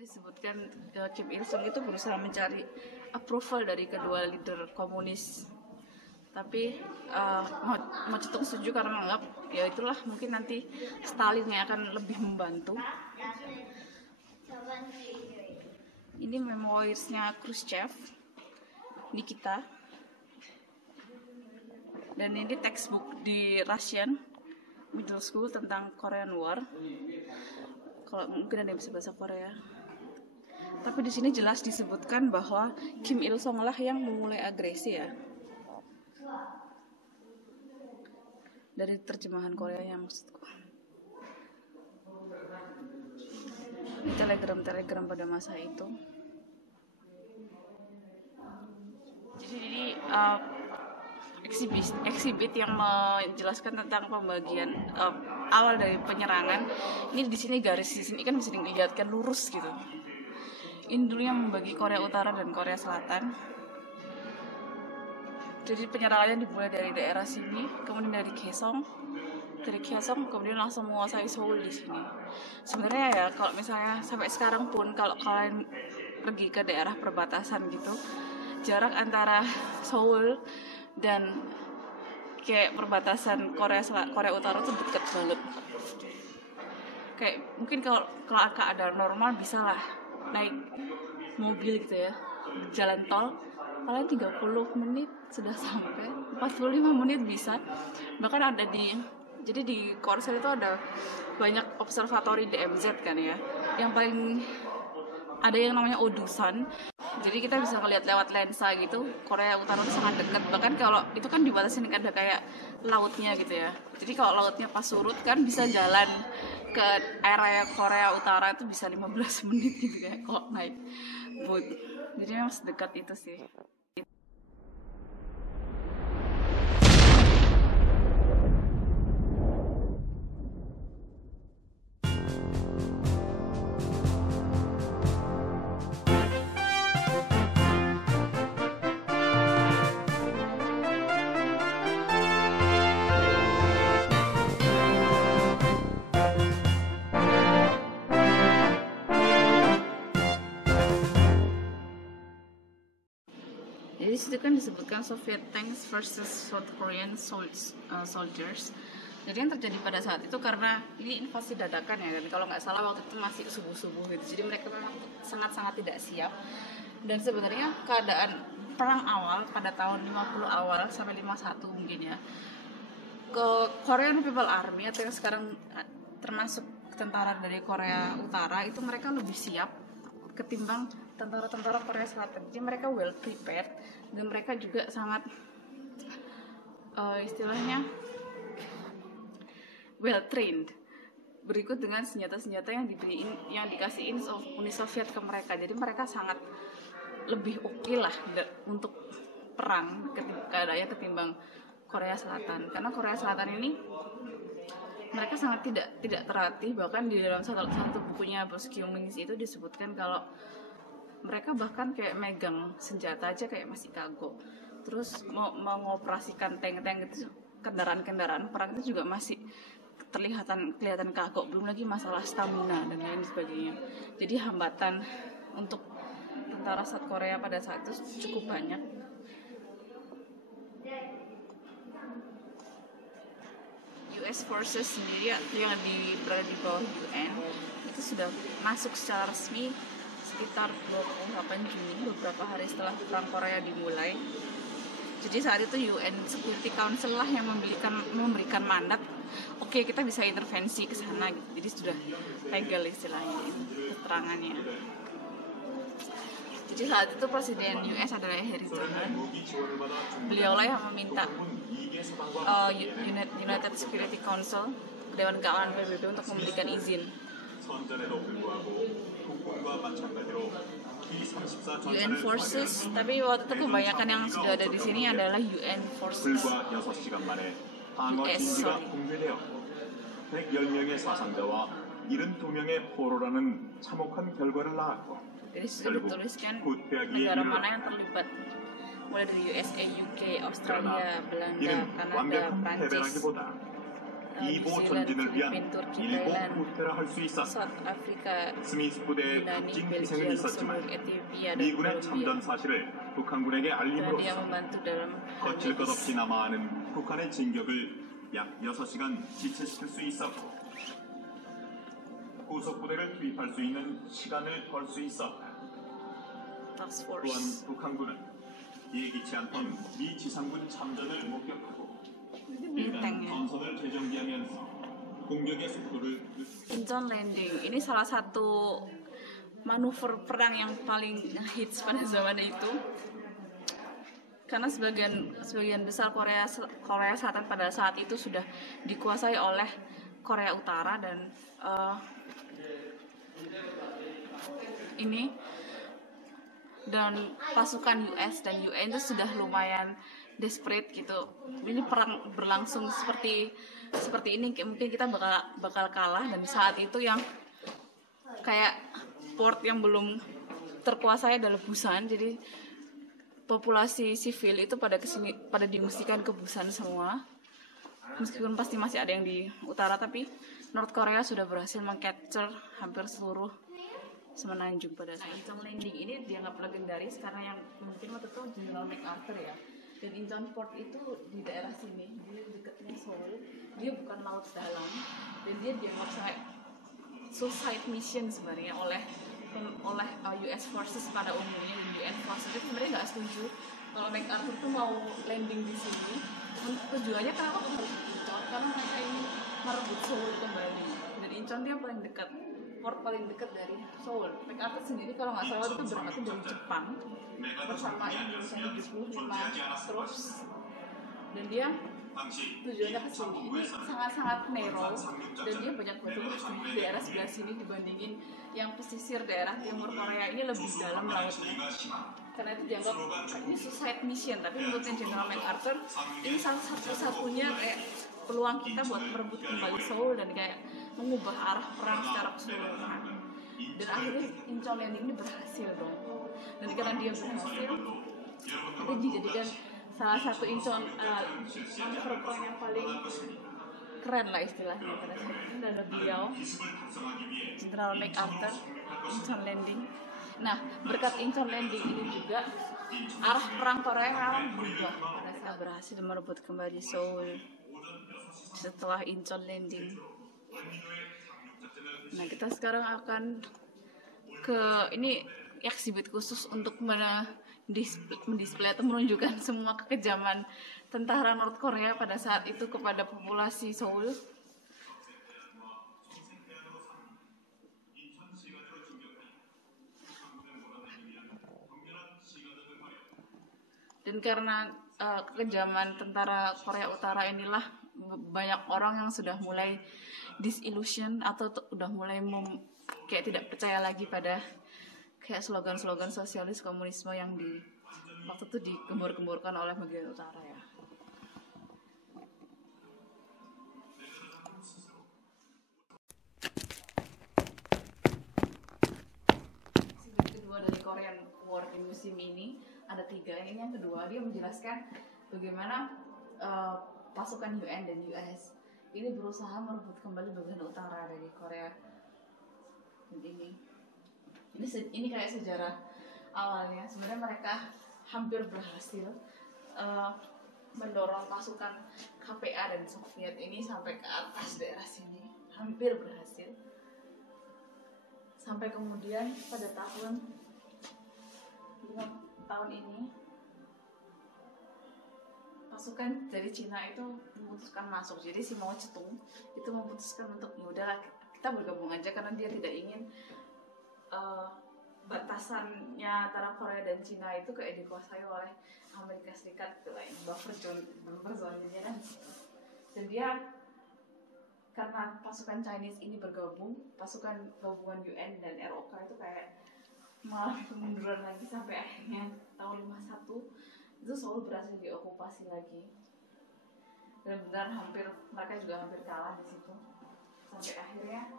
disebutkan Kim Il Sung itu berusaha mencari approval dari kedua leader komunis, tapi Mao Zedong setuju karena menganggap ya itulah mungkin nanti Stalin yang akan lebih membantu. Ini memoirsnya Khrushchev, Nikita, dan ini textbook di Russian Middle School tentang Korean War. Kalau mungkin ada yang bisa bahasa Korea. Tapi di sini jelas disebutkan bahwa Kim Il Sung lah yang memulai agresi ya. Dari terjemahan Korea yang maksudku. Ini telegram pada masa itu. Jadi ini eksibit yang menjelaskan tentang pembagian awal dari penyerangan. Ini di sini garis di sini kan bisa dilihatkan lurus gitu. Ini dulu yang membagi Korea Utara dan Korea Selatan. Jadi penyerangannya dimulai dari daerah sini, kemudian dari Kaesong, kemudian langsung menguasai Seoul di sini. Sebenarnya ya kalau misalnya sampai sekarang pun kalau kalian pergi ke daerah perbatasan gitu, jarak antara Seoul dan kayak perbatasan Korea Utara tuh deket banget. Kayak mungkin kalau keadaan normal bisa lah naik mobil gitu ya, jalan tol paling 30 menit sudah sampai, 45 menit bisa. Bahkan ada jadi di Korsel itu ada banyak observatori DMZ kan ya, yang paling ada yang namanya Odusan. Jadi kita bisa ngelihat lewat lensa gitu, Korea Utara itu sangat dekat. Bahkan kalau itu kan dibatasi ada kayak lautnya gitu ya. Jadi kalau lautnya pas surut kan bisa jalan ke area Korea Utara itu bisa 15 menit gitu kayak kalau naik boat. Jadi memang sedekat itu sih. Jadi situ kan disebutkan Soviet tanks versus South Korean soldiers. Jadi yang terjadi pada saat itu karena ini invasi dadakan ya, dan kalau nggak salah waktu itu masih subuh-subuh gitu. Jadi mereka memang sangat-sangat tidak siap. Dan sebenarnya keadaan perang awal pada tahun 50 awal sampai 51 mungkin ya, ke Korean People Army atau yang sekarang termasuk tentara dari Korea Utara itu mereka lebih siap ketimbang tentara-tentara Korea Selatan. Jadi mereka well prepared dan mereka juga sangat istilahnya well trained. Berikut dengan senjata-senjata yang dikasihin Uni Soviet ke mereka. Jadi mereka sangat lebih oke lah untuk perang ketimbang Korea Selatan. Karena Korea Selatan ini mereka sangat tidak terlatih. Bahkan di dalam satu bukunya Bos Kyung-Min itu disebutkan kalau mereka bahkan kayak megang senjata aja kayak masih kagok. Terus mengoperasikan tank-tank itu, kendaraan-kendaraan perang itu juga masih kelihatan kagok. Belum lagi masalah stamina dan lain sebagainya. Jadi hambatan untuk tentara South Korea pada saat itu cukup banyak. US Forces sendiri yang berada di bawah UN itu sudah masuk secara resmi sekitar 28 Juni, beberapa hari setelah perang Korea dimulai. Jadi saat itu UN Security Council lah yang memberikan mandat, oke, kita bisa intervensi ke sana gitu. Jadi sudah legal istilahnya keterangannya. Jadi saat itu Presiden US adalah Harry Truman. Beliaulah yang meminta United Security Council, Dewan Keamanan PBB untuk memberikan izin. UN Forces, tapi waktu itu kebanyakan yang sudah ada di sini adalah UN Forces US, sorry. 110명의 사상자와 72명의 포로라는 참혹한 결과를 낳았고 Jadi sudah dituliskan negara mana yang terlibat, mulai dari USA, UK, Australia, Belanda, Kanada, Prancis, 이보 New Zealand, 전진을 위한 Philippines, Turkey, 일본 Thailand, 후퇴를 할 수 있었다. South Africa, 스미스 부대의 Yunani, 값진 Belgia, 희생은 있었지만 Luxembourg, Ethiopia, dan 미군의 Colombia. 참전 사실을 북한군에게 Dan dia 알림으로써 membantu dalam hal 거칠 것 medis. 없이 남아하는 북한의 진격을 약 6시간 지체시킬 수 있었고 후속부대를 투입할 수 있는 시간을 벌 수 있었다. Task 또한 Force. 북한군은 예기치 않던 미 지상군 참전을 목격하고 일단 Bintang ya. 전선을 재정비하면서 공격의 속도를 Incheon Landing ini salah satu manuver perang yang paling hits pada zaman itu, karena sebagian besar Korea Selatan pada saat itu sudah dikuasai oleh Korea Utara dan pasukan US dan UN itu sudah lumayan desperate gitu. Ini perang berlangsung seperti ini, mungkin kita bakal kalah, dan saat itu yang kayak port yang belum terkuasai adalah Busan, jadi populasi sivil itu pada diungsikan ke Busan semua. Meskipun pasti masih ada yang di utara, tapi North Korea sudah berhasil meng-capture hampir seluruh semenanjung pada saat itu. Incheon Landing ini dianggap legendaris karena yang mungkin waktu itu General MacArthur ya. Dan Incheon Port itu di daerah sini, di dekatnya Seoul. Dia bukan laut dalam, dan dia dianggap suicide mission sebenarnya oleh US Forces pada umumnya. UN Forces itu sebenarnya nggak setuju kalau MacArthur tuh mau landing di sini. Tujuannya kenapa harus Incheon? Karena mereka ingin merebut Seoul kembali. Dan Incheon dia paling dekat, port paling dekat dari Seoul. MacArthur sendiri kalau nggak salah itu berangkatnya dari Jepang bersama Indonesia 75 troops, dan dia tujuannya ke sini. Ini sangat-sangat narrow, dan dia banyak batu di daerah sebelah sini dibandingin yang pesisir daerah timur Korea ini lebih dalam lautnya. Karena itu dianggap ini suicide mission, tapi menurutnya General MacArthur ini salah satu-satunya kayak peluang kita buat merebut kembali Seoul dan kayak mengubah arah perang secara keseluruhan. Dan akhirnya Incheon Landing ini berhasil dong. Dan karena dia berhasil, itu dijadikan salah satu manuver perang yang paling keren lah istilahnya pada saat itu. Dan beliau General MacArthur, Incheon Landing. Nah, berkat Incheon Landing ini juga arah perang Korea memang berubah pada saat berhasil merebut kembali Seoul setelah Incheon Landing. Nah, kita sekarang akan ke ini eksibit khusus untuk mendisplay atau menunjukkan semua kekejaman tentara North Korea pada saat itu kepada populasi Seoul. Dan karena kekejaman tentara Korea Utara inilah banyak orang yang sudah mulai disillusion atau udah mulai kayak tidak percaya lagi pada kayak slogan-slogan sosialis komunisme yang waktu itu digembor-gemborkan oleh bagian utara ya. Sifat kedua dari Korean War di musim ini ada 3. Ini yang kedua, dia menjelaskan bagaimana pasukan UN dan US ini berusaha merebut kembali bagian utara dari Korea. Dan ini kayak sejarah awalnya. Sebenarnya mereka hampir berhasil mendorong pasukan KPA dan Soviet ini sampai ke atas daerah sini, hampir berhasil. Sampai kemudian pada tahun ini pasukan dari Cina itu memutuskan masuk. Jadi si Mao Zedong itu memutuskan untuk yaudahlah kita bergabung aja, karena dia tidak ingin batasannya antara Korea dan Cina itu kayak dikuasai oleh Amerika Serikat gitu lah, buffer zone-nya kan. Dan dia karena pasukan Chinese ini bergabung, pasukan gabungan UN dan ROK itu kayak malah kemunduran lagi sampai akhirnya tahun 51 itu Seoul berhasil diokupasi lagi. Dan benar mereka juga hampir kalah di situ. Sampai akhirnya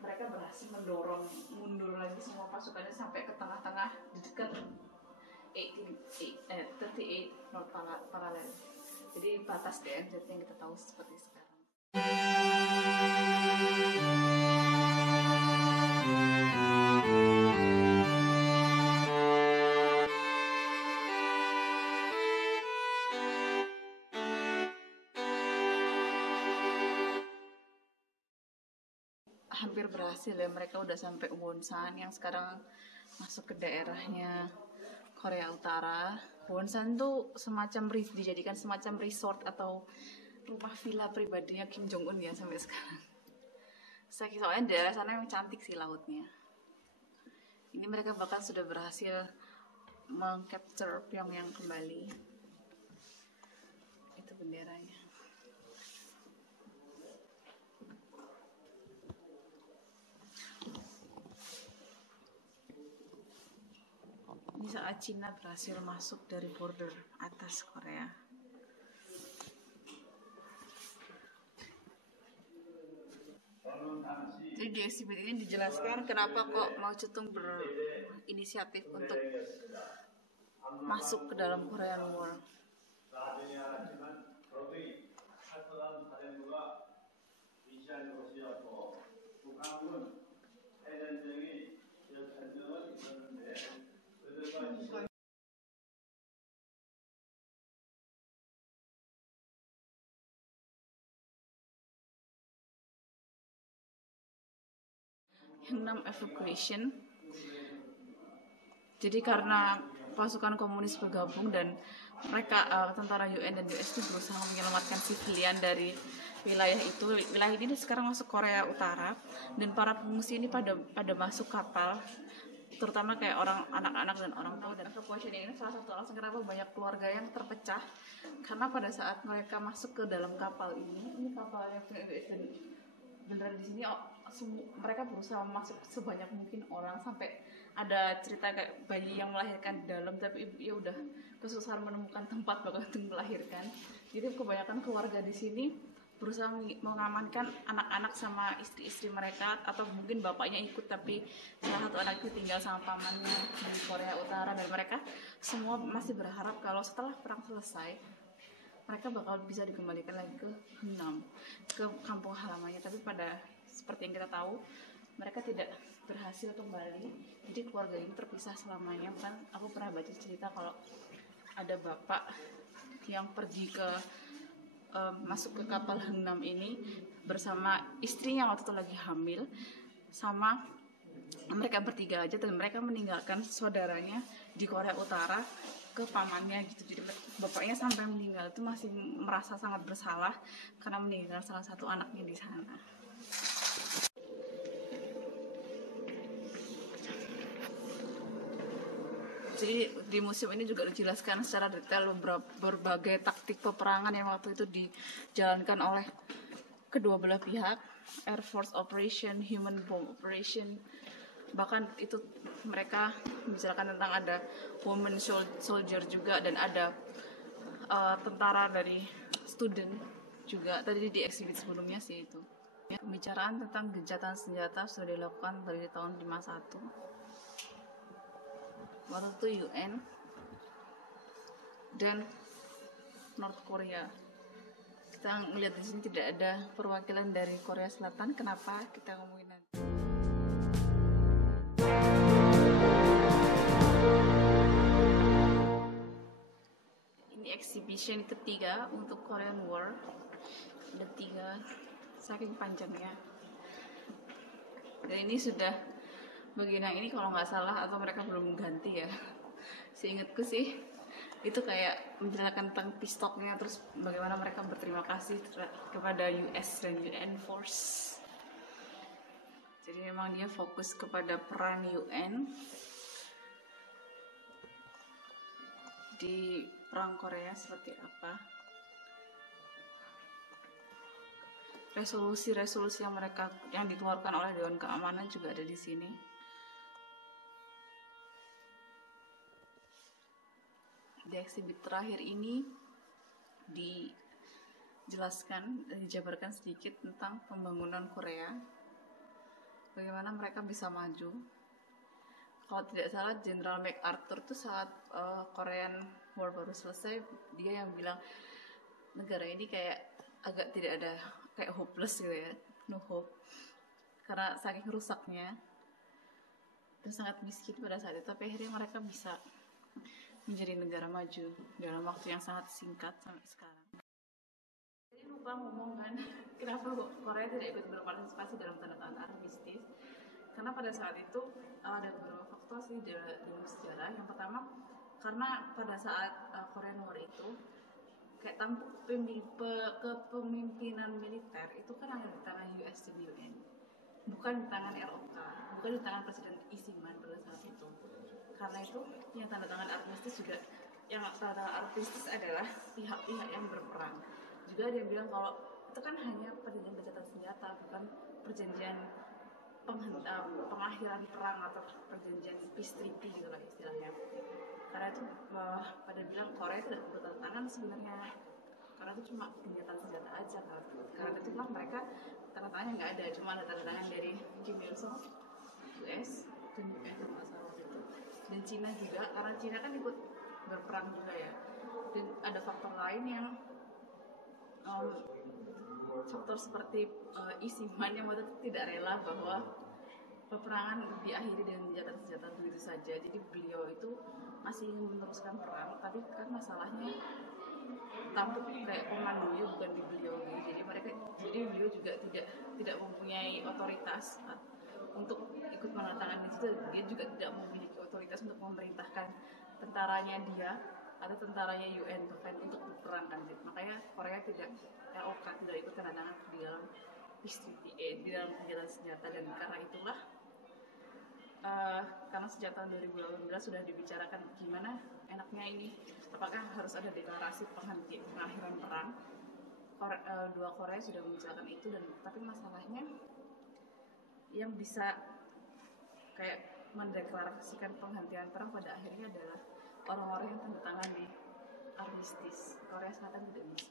mereka berhasil mendorong mundur lagi semua pasukannya sampai ke tengah-tengah di dekat 38 North Parallel. Jadi batas DMZ yang kita tahu seperti sekarang. Hampir berhasil ya, mereka udah sampai Wonsan yang sekarang masuk ke daerahnya Korea Utara. Wonsan tuh dijadikan semacam resort atau rumah villa pribadinya Kim Jong Un ya sampai sekarang. Soalnya daerah sana yang cantik sih lautnya. Ini mereka bahkan sudah berhasil mengcapture Pyongyang kembali. Itu benderanya. Ini saat Cina berhasil masuk dari border atas Korea. Jadi di exhibit ini dijelaskan kenapa kok Mao Zedong berinisiatif untuk masuk ke dalam Korean War. Yang 6 evacuation. Jadi karena pasukan komunis bergabung dan mereka tentara UN dan US itu berusaha menyelamatkan sivilian dari wilayah itu. Wilayah ini sekarang masuk Korea Utara dan para pengungsi ini pada masuk kapal, terutama kayak anak-anak dan orang tua. Dan evacuation ini salah satu alasan kenapa banyak keluarga yang terpecah, karena pada saat mereka masuk ke dalam kapal ini kapalnya US dan beneran di sini mereka berusaha masuk sebanyak mungkin orang, sampai ada cerita kayak bayi yang melahirkan di dalam tapi ibunya udah kesusahan menemukan tempat untuk melahirkan. Jadi kebanyakan keluarga di sini berusaha mengamankan anak-anak sama istri-istri mereka, atau mungkin bapaknya ikut tapi salah satu anaknya tinggal sama pamannya di Korea Utara, dan mereka semua masih berharap kalau setelah perang selesai mereka bakal bisa dikembalikan lagi ke Hunan, ke kampung halamannya. Tapi seperti yang kita tahu, mereka tidak berhasil kembali. Jadi keluarga ini terpisah selamanya. Kan aku pernah baca cerita kalau ada bapak yang pergi masuk ke kapal Hunan ini bersama istrinya waktu itu lagi hamil, sama mereka bertiga aja, dan mereka meninggalkan saudaranya di Korea Utara ke pamannya gitu. Jadi bapaknya sampai meninggal itu masih merasa sangat bersalah karena meninggal salah satu anaknya di sana. Jadi di museum ini juga dijelaskan secara detail berbagai taktik peperangan yang waktu itu dijalankan oleh kedua belah pihak, Air Force Operation, Human Bomb Operation. Bahkan itu mereka membicarakan tentang ada woman soldier juga, dan ada tentara dari student juga. Tadi di exhibit sebelumnya sih itu. Pembicaraan tentang gencatan senjata sudah dilakukan dari tahun 51. Waktu itu UN dan North Korea. Kita melihat di sini tidak ada perwakilan dari Korea Selatan. Kenapa? Kita ngomongin nanti. Ini exhibition ketiga untuk Korean War. Ada 3, saking panjangnya. Dan ini sudah bagian yang ini kalau nggak salah, atau mereka belum ganti ya. Seingatku sih itu kayak menjelaskan tentang peace talk-nya, terus bagaimana mereka berterima kasih kepada US dan UN Force. Jadi memang dia fokus kepada peran UN di perang Korea seperti apa. Resolusi-resolusi yang dikeluarkan oleh Dewan Keamanan juga ada di sini. Di exhibit terakhir ini dijabarkan sedikit tentang pembangunan Korea, bagaimana mereka bisa maju. Kalau tidak salah, Jenderal MacArthur tuh saat Korean War baru selesai, dia yang bilang negara ini kayak agak tidak ada, kayak hopeless gitu ya, no hope karena saking rusaknya dan sangat miskin pada saat itu, tapi akhirnya mereka bisa menjadi negara maju dalam waktu yang sangat singkat sampai sekarang. Jadi lupa ngomong kan, kenapa Korea tidak ikut berpartisipasi dalam tanda tangan armistis? Karena pada saat itu ada beberapa faktor sih dalam sejarah. Yang pertama, karena pada saat Korea War itu kayak tampuk kepemimpinan militer itu kan ada di tangan US dan UN, bukan di tangan ROK, bukan di tangan Presiden Isiman pada saat itu. Karena itu yang tanda tangan armistis juga, yang tanda tangan armistis adalah pihak-pihak yang berperang. Juga ada yang bilang kalau itu kan hanya perjanjian gencatan senjata, bukan perjanjian pengakhiran perang atau perjanjian peace treaty gitu lah istilahnya. Karena itu pada bilang Korea tidak bertanda tangan sebenarnya, karena itu cuma gencatan senjata aja kan. Karena itu lah mereka tanda tangannya nggak ada, cuma ada tanda tangan dari Kim Il Sung, US dan UN masalah itu, dan Cina juga, karena Cina kan ikut berperang juga ya. Dan ada faktor lain yang faktor seperti Isiman yang waktu itu tidak rela bahwa peperangan diakhiri dengan gencatan senjata begitu saja. Jadi beliau itu masih ingin meneruskan perang, tapi kan masalahnya tampuk kayak komandonya bukan di beliau gitu. Jadi beliau juga tidak mempunyai otoritas untuk ikut menandatangani itu. Dia juga tidak memiliki otoritas untuk memerintahkan tentaranya dia atau tentaranya UN bahkan untuk berperang kan. Makanya Korea tidak ROK tidak ikut tanda tangan di dalam peace treaty, di dalam gencatan senjata. Dan karena itulah karena sejak tahun 2018 sudah dibicarakan gimana enaknya ini, apakah harus ada deklarasi pengakhiran perang. Dua Korea sudah membicarakan itu, dan tapi masalahnya yang bisa kayak mendeklarasikan penghentian perang pada akhirnya adalah orang-orang yang tanda tangan di armistis. Korea Selatan tidak bisa.